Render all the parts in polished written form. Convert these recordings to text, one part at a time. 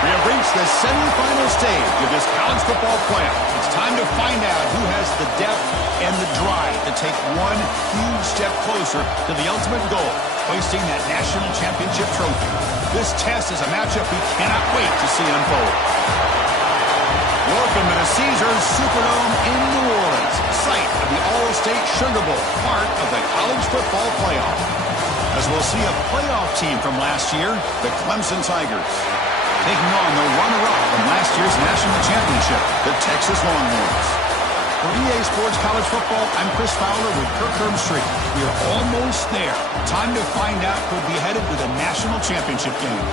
We have reached the semifinal stage of this college football playoff. It's time to find out who has the depth and the drive to take one huge step closer to the ultimate goal, hoisting that national championship trophy. This test is a matchup we cannot wait to see unfold. Welcome to the Caesars Superdome in New Orleans, site of the All-State Sugar Bowl, part of the college football playoff. As we'll see a playoff team from last year, the Clemson Tigers, taking on the runner-up from last year's national championship, the Texas Longhorns. For EA Sports College Football, I'm Chris Fowler with Kirk Herbstreit. We are almost there. Time to find out who'll be headed to the national championship game.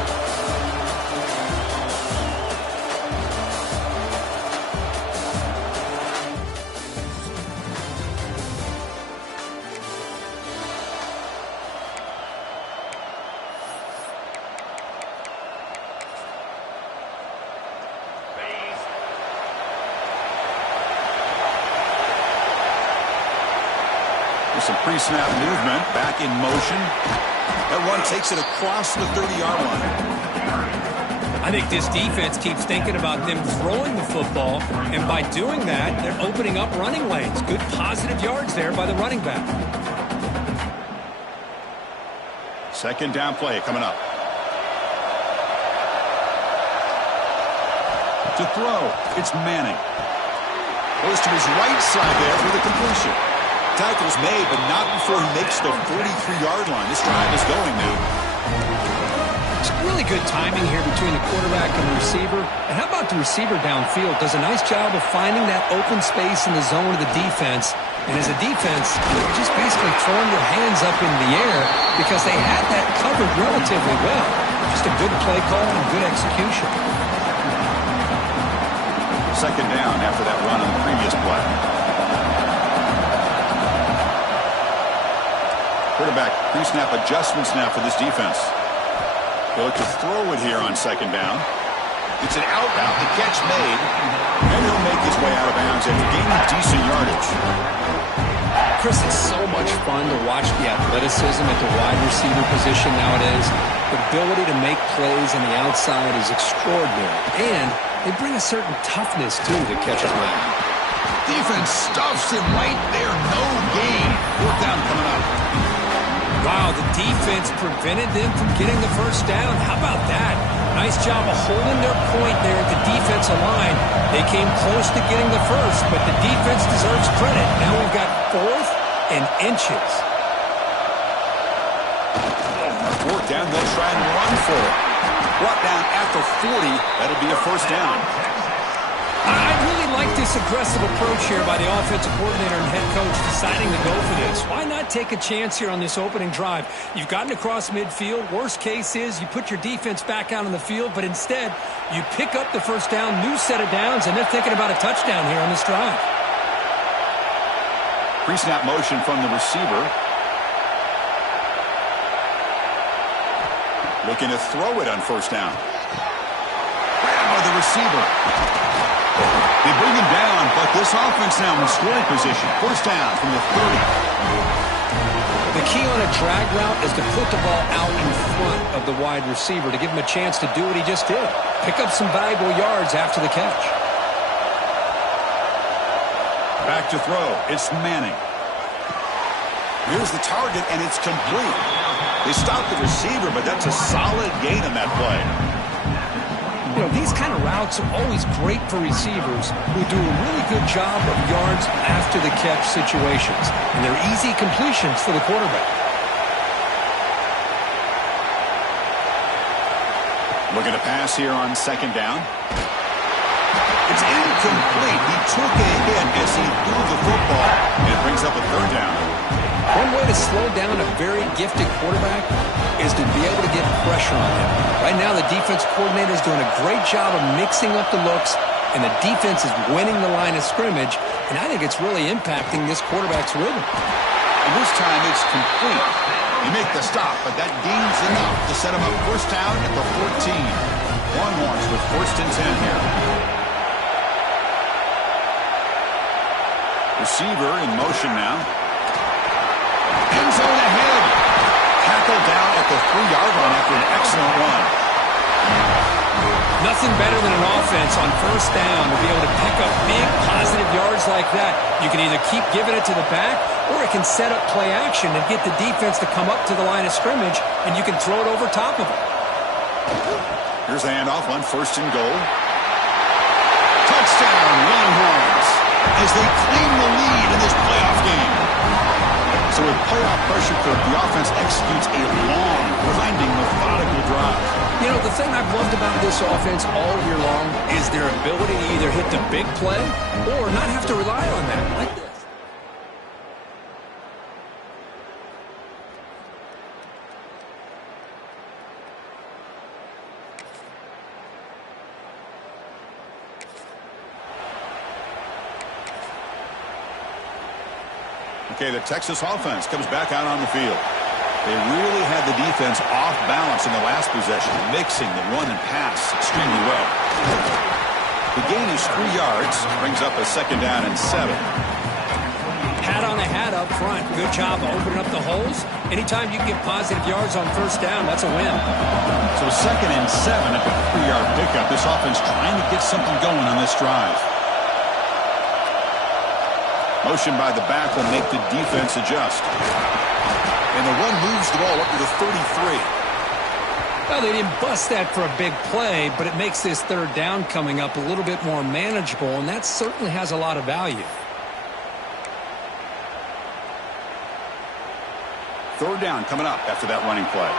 Some pre-snap movement, back in motion. That run takes it across the 30-yard line. I think this defense keeps thinking about them throwing the football, and by doing that, they're opening up running lanes. Good positive yards there by the running back. Second down play coming up. To throw, it's Manning. Goes to his right side there for the completion. Tackle's made, but not before he makes the 43-yard line. This drive is going now. It's really good timing here between the quarterback and the receiver. And how about the receiver downfield? Does a nice job of finding that open space in the zone of the defense. And as a defense, you're just basically throwing your hands up in the air because they had that covered relatively well. Just a good play call and good execution. Second down after that run on the previous play. Quarterback pre-snap adjustments now for this defense. They'll look to throw it here on second down. It's an out route, the catch made, and he'll make his way out of bounds after gaining decent yardage. Chris, it's so much fun to watch the athleticism at the wide receiver position nowadays. The ability to make plays on the outside is extraordinary, and they bring a certain toughness, too, that catches my eye. Defense stuffs him right there, no gain. Fourth down coming up. Wow, the defense prevented them from getting the first down. How about that? Nice job of holding their point there at the defensive line. They came close to getting the first, but the defense deserves credit. Now we've got 4th and inches. Fourth down, they'll try and run for it. Brought down after 40, that'll be a first down. I really like this aggressive approach here by the offensive coordinator and head coach deciding to go for this. Why not take a chance here on this opening drive? You've gotten across midfield. Worst case is you put your defense back out on the field, but instead you pick up the first down, new set of downs, and they're thinking about a touchdown here on this drive. Pre-snap motion from the receiver. Looking to throw it on first down. Grab by the receiver. They bring him down, but this offense now in scoring position. First down from the 30. The key on a drag route is to put the ball out in front of the wide receiver to give him a chance to do what he just did. Pick up some valuable yards after the catch. Back to throw. It's Manning. Here's the target, and it's complete. They stopped the receiver, but that's a solid gain on that play. You know, these kind of routes are always great for receivers who do a really good job of yards after the catch situations. And they're easy completions for the quarterback. Looking to pass here on second down. It's incomplete. He took a hit as he threw the football, and it brings up a third down. One way to slow down a very gifted quarterback is to be able to get pressure on him. Right now, the defense coordinator is doing a great job of mixing up the looks, and the defense is winning the line of scrimmage, and I think it's really impacting this quarterback's rhythm. And this time, it's complete. He make the stop, but that gains enough to set him up first down at the 14. Longhorns with first and 10 here. Receiver in motion now. End zone ahead. Tackled down at the 3-yard line after an excellent run. Nothing better than an offense on first down to be able to pick up big positive yards like that. You can either keep giving it to the back, or it can set up play action and get the defense to come up to the line of scrimmage, and you can throw it over top of it. Here's the handoff on first and goal. Touchdown, Longhorns, as they claim the lead in this playoff game. So with playoff pressure cooked, the offense executes a long, grinding, methodical drive. You know, the thing I've loved about this offense all year long is their ability to either hit the big play or not have to rely on that, like this. Okay, the Texas offense comes back out on the field. They really had the defense off balance in the last possession, mixing the run and pass extremely well. The gain is 3 yards, brings up a second down and 7. Hat on a hat up front. Good job opening up the holes. Anytime you can get positive yards on first down, that's a win. So second and 7 at the 3-yard pickup. This offense trying to get something going on this drive. Motion by the back will make the defense adjust. And the run moves the ball up to the 33. Well, they didn't bust that for a big play, but it makes this third down coming up a little bit more manageable, and that certainly has a lot of value. Third down coming up after that running play.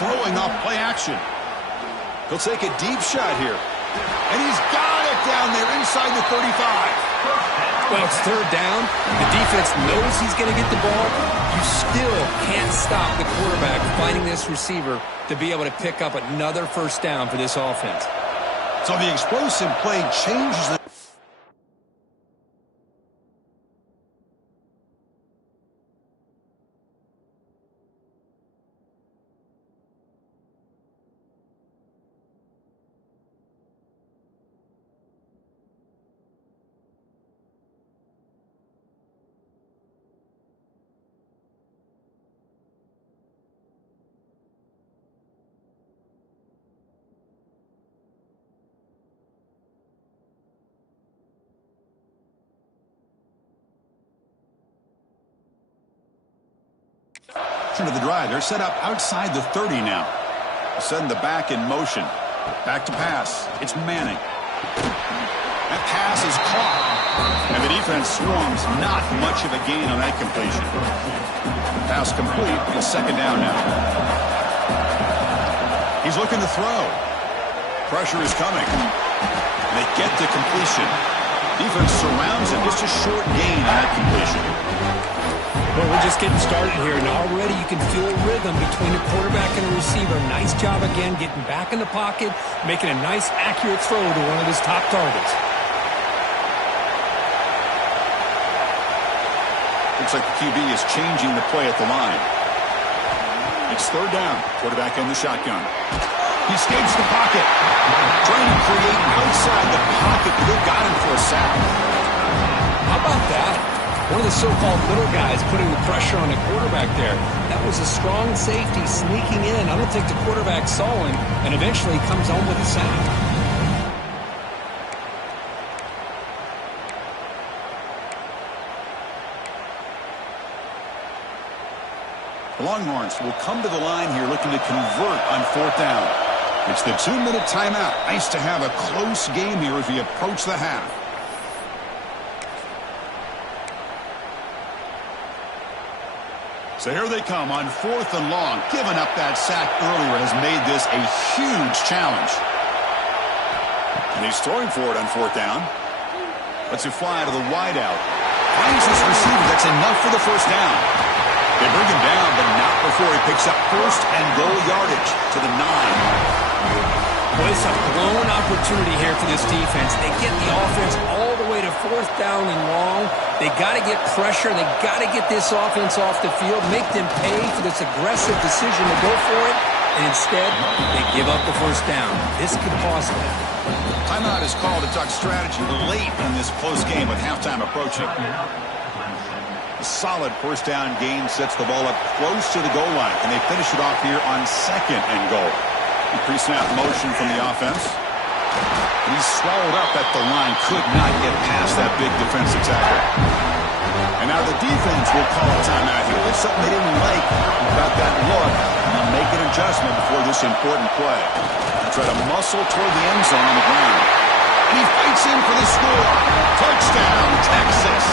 Throwing off play action. He'll take a deep shot here. And he's got it down there inside the 35. Well, it's third down. The defense knows he's going to get the ball. You still can't stop the quarterback finding this receiver to be able to pick up another first down for this offense. So the explosive play changes the... to the drive. They're set up outside the 30 now. Send the back in motion. Back to pass. It's Manning. That pass is caught. And the defense swarms. Not much of a gain on that completion. Pass complete. It's second down now. He's looking to throw. Pressure is coming. And they get the completion. Defense surrounds it. Just a short gain on that completion. Well, we're just getting started here, and already you can feel a rhythm between the quarterback and the receiver. Nice job again getting back in the pocket, making a nice, accurate throw to one of his top targets. Looks like the QB is changing the play at the line. It's third down. Quarterback in the shotgun. He escapes the pocket. Trying to create outside the pocket, but they got him for a sack. How about that? One of the so-called little guys putting the pressure on the quarterback there. That was a strong safety sneaking in. I don't think the quarterback saw him, and eventually comes home with a sack. The Longhorns will come to the line here looking to convert on fourth down. It's the 2-minute timeout. Nice to have a close game here as we approach the half. So here they come on fourth and long. Giving up that sack earlier has made this a huge challenge. And he's throwing for it on fourth down. Lets it fly to the wideout. Finds his receiver. That's enough for the first down. They bring him down, but not before he picks up first and goal yardage to the 9. Well, it's a blown opportunity here for this defense. They get the offense all the way to fourth down and long. They got to get pressure. They got to get this offense off the field, make them pay for this aggressive decision to go for it, and instead they give up the first down. This could cost them. Timeout is called to talk strategy late in this close game with halftime approaching. A solid first down gain sets the ball up close to the goal line, and they finish it off here on 2nd and goal. The pre-snap motion from the offense. He's swallowed up at the line, could not get past that big defensive tackle. And now the defense will call a timeout here. There's something they didn't like about that look. And make an adjustment before this important play. Try to muscle toward the end zone on the ground. And he fights in for the score. Touchdown, Texas.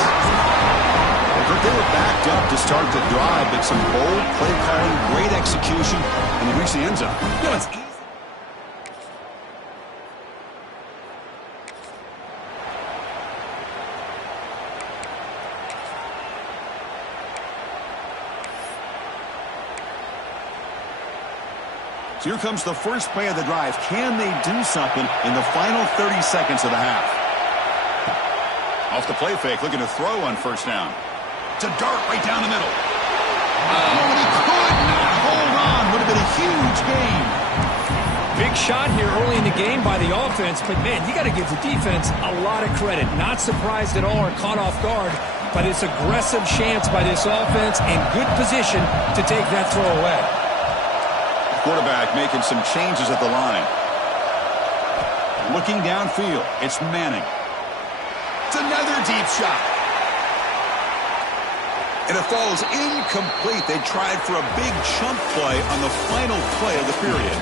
But they were backed up to start the drive, but some bold play calling, great execution, and they reach the end zone. You know, it's easy. So here comes the first play of the drive. Can they do something in the final 30 seconds of the half? Off the play fake, looking to throw on first down. It's a dart right down the middle. Oh, and he could not hold on. Would have been a huge gain. Big shot here early in the game by the offense, but man, you got to give the defense a lot of credit. Not surprised at all or caught off guard by this aggressive chance by this offense and good position to take that throw away. Quarterback making some changes at the line. Looking downfield, it's Manning. It's another deep shot. And it falls incomplete. They tried for a big chunk play on the final play of the period.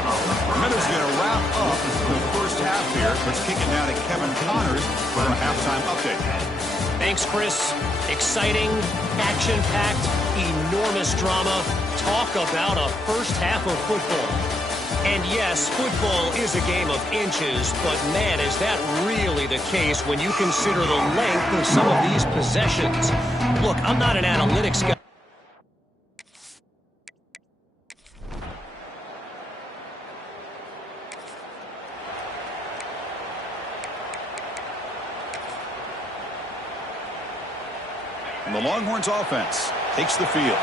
Miller's going to wrap up the first half here. Let's kick it now to Kevin Connors for our halftime update. Thanks, Chris. Exciting, action-packed, enormous drama. Talk about a first half of football. And yes, football is a game of inches, but man, is that really the case when you consider the length of some of these possessions. Look, I'm not an analytics guy. And the Longhorns offense takes the field.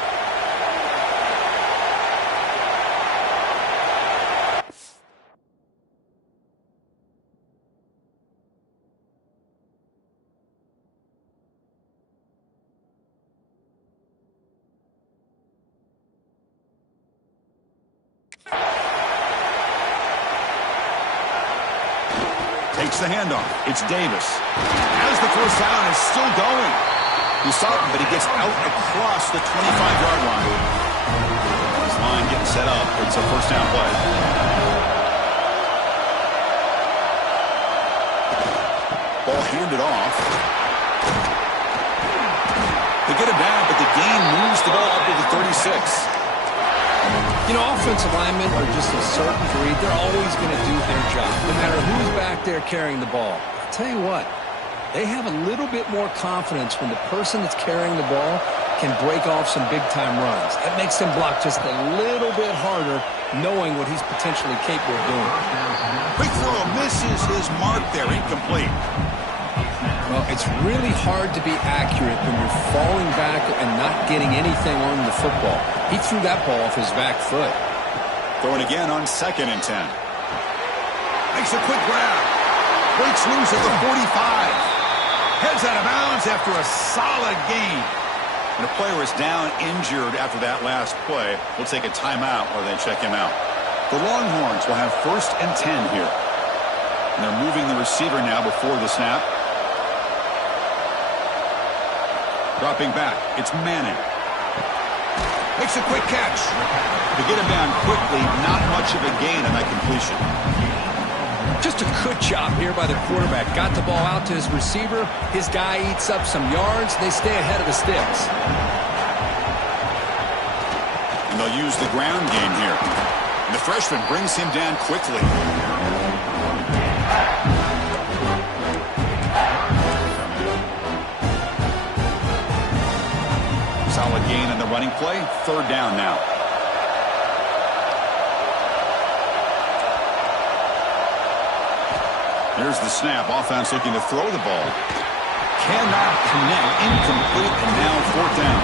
Takes the handoff. It's Davis. As the first down is still going. He saw him, but he gets out across the 25-yard line. His line getting set up. It's a first down play. Ball handed off. They get it down, but the gain moves the ball up to the 36. You know, offensive linemen are just a certain breed. They're always going to do their job, no matter who's back there carrying the ball. I'll tell you what, they have a little bit more confidence when the person that's carrying the ball can break off some big-time runs. That makes them block just a little bit harder, knowing what he's potentially capable of doing. Quick throw misses his mark there, incomplete. Well, it's really hard to be accurate when you're falling back and not getting anything on the football. He threw that ball off his back foot. Throwing again on 2nd and 10. Makes a quick grab. Breaks loose at the 45. Heads out of bounds after a solid gain. And a player is down injured after that last play. We'll take a timeout while they check him out. The Longhorns will have 1st and 10 here. And they're moving the receiver now before the snap. Dropping back, it's Manning. Makes a quick catch. To get him down quickly, not much of a gain on that completion. Just a good job here by the quarterback. Got the ball out to his receiver. His guy eats up some yards. They stay ahead of the sticks. And they'll use the ground game here. And the freshman brings him down quickly. Solid gain on the running play. 3rd down now. Here's the snap. Offense looking to throw the ball. Cannot connect. Incomplete, and now 4th down.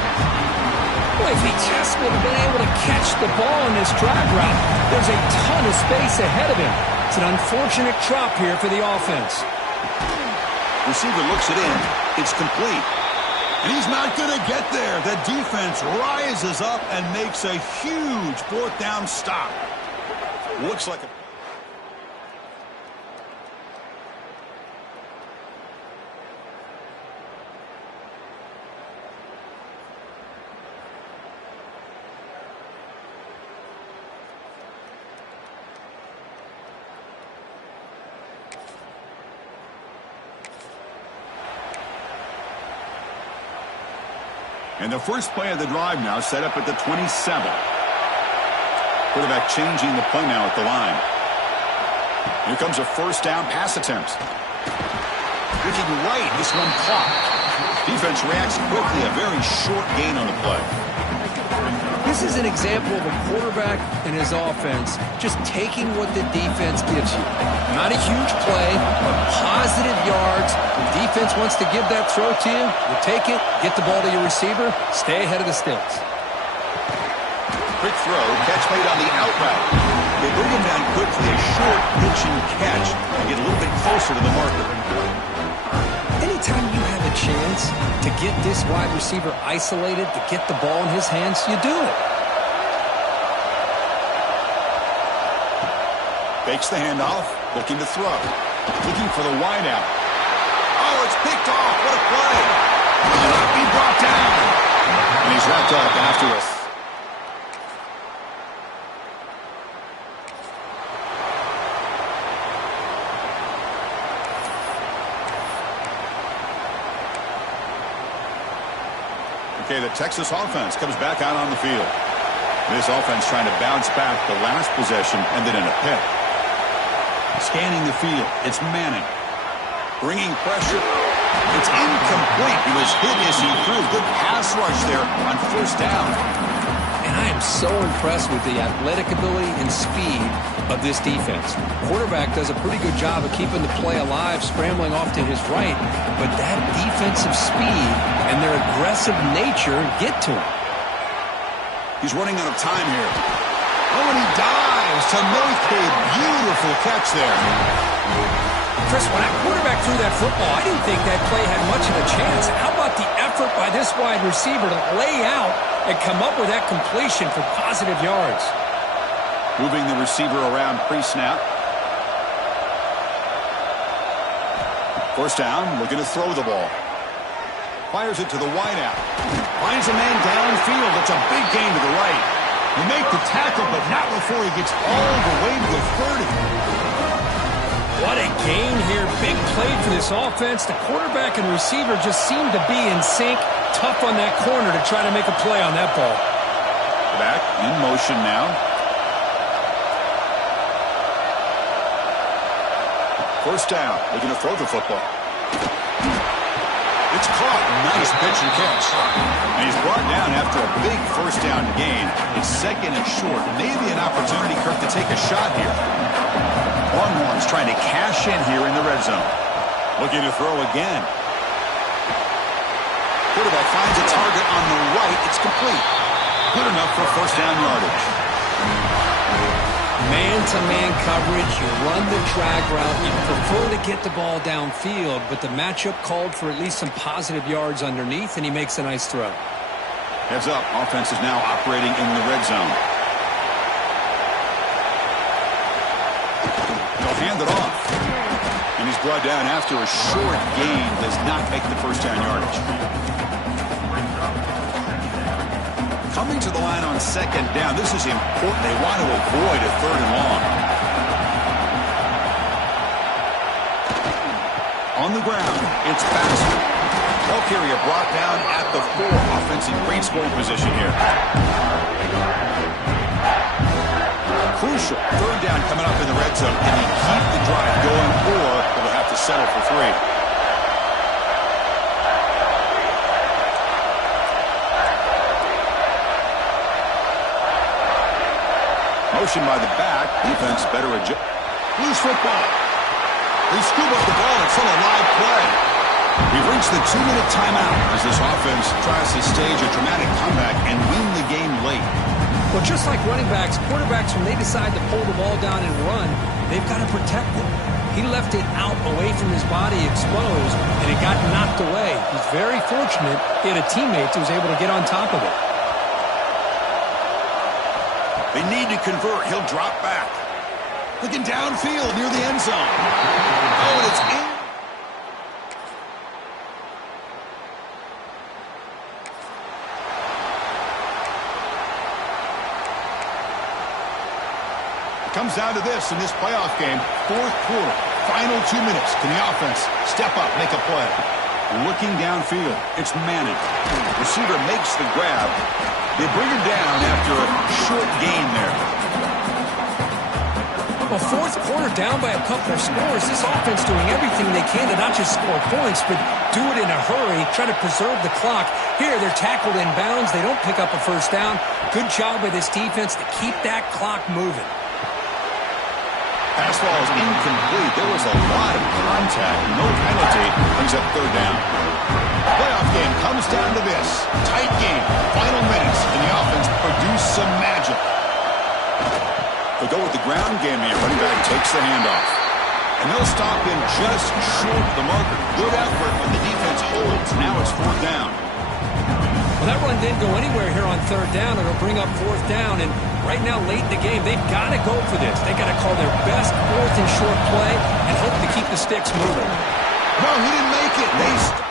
Well, if he just would have been able to catch the ball in this drag route, there's a ton of space ahead of him. It's an unfortunate drop here for the offense. Receiver looks it in. It's complete. And he's not going to get there. The defense rises up and makes a huge fourth down stop. Looks like a... And the first play of the drive now set up at the 27. Quarterback changing the play now at the line. Here comes a first down pass attempt. Looking right, this one caught. Defense reacts quickly, a very short gain on the play. This is an example of a quarterback and his offense just taking what the defense gives you. Not a huge play, but positive yards. The defense wants to give that throw to you. You take it, get the ball to your receiver, stay ahead of the stills. Quick throw, catch made on the out route. They bring him down quickly, a short pitch and catch, and get a little bit closer to the marker. Anytime you have a chance to get this wide receiver isolated, to get the ball in his hands, you do it. Fakes the handoff, looking to throw. Looking for the wideout. Oh, it's picked off. What a play. Will not be brought down. And he's wrapped up after us. Okay, the Texas offense comes back out on the field. This offense trying to bounce back the last possession and then in a pick. Scanning the field, it's Manning. Bringing pressure. It's incomplete. He was hit as he threw. Good pass rush there on first down. And I am so impressed with the athletic ability and speed of this defense. Quarterback does a pretty good job of keeping the play alive, scrambling off to his right, but that defensive speed and their aggressive nature get to him. He's running out of time here. Oh, and he dives to make a beautiful catch there. Chris, when that quarterback threw that football, I didn't think that play had much of a chance. How about the effort by this wide receiver to lay out and come up with that completion for positive yards? Moving the receiver around pre-snap. First down, looking to throw the ball. Fires it to the wideout. Finds a man downfield. It's a big gain to the right. He make the tackle, but not before he gets all the way to the 30. What a gain here. Big play for this offense. The quarterback and receiver just seem to be in sync. Tough on that corner to try to make a play on that ball. Back in motion now. First down. Looking to throw the football. It's caught. Nice pitch and catch. And he's brought down after a big first down gain. It's second and short. Maybe an opportunity, Kirk, to take a shot here. Longhorns trying to cash in here in the red zone. Looking to throw again. Quarterback finds a target on the right. It's complete. Good enough for first down yardage. Man-to-man coverage, you run the drag route, you prefer to get the ball downfield, but the matchup called for at least some positive yards underneath, and he makes a nice throw. Heads up, offense is now operating in the red zone. They'll hand it off. And he's brought down after a short gain, does not make the first down yardage. Coming to the line on second down. This is important. They want to avoid a third and long. On the ground, it's Baxter. Ball carrier brought down at the 4. Offense in great scoring position here. Crucial. Third down coming up in the red zone. Can he keep the drive going, or will they have to settle for 3? Motion by the back. Defense better adjust. Loose football. They scoop up the ball. It's still a live play. We've reached the 2-minute timeout as this offense tries to stage a dramatic comeback and win the game late. Well, just like running backs, quarterbacks, when they decide to pull the ball down and run, they've got to protect it. He left it out away from his body exposed, and it got knocked away. He's very fortunate he had a teammate who was able to get on top of it. They need to convert. He'll drop back. Looking downfield near the end zone. Oh, and it's in. It comes down to this in this playoff game. Fourth quarter, final 2 minutes. Can the offense step up, make a play? Looking downfield. It's managed. Receiver makes the grab. They bring him down after a short gain there. Well, fourth quarter down by a couple of scores. This offense doing everything they can to not just score points, but do it in a hurry, try to preserve the clock. Here, they're tackled in bounds. They don't pick up a first down. Good job by this defense to keep that clock moving. Pass ball is incomplete. There was a lot of contact. No penalty. Brings up third down. Playoff game comes down to this. Tight game. Final minutes. And the offense produced some magic. They'll go with the ground game here. Running back takes the handoff. And they'll stop him just short of the marker. Good effort, but the defense holds. Now it's fourth down. Well, that run didn't go anywhere here on third down. It'll bring up fourth down. And right now, late in the game, they've got to go for this. They've got to call their best fourth and short play and hope to keep the sticks moving. No, he didn't make it.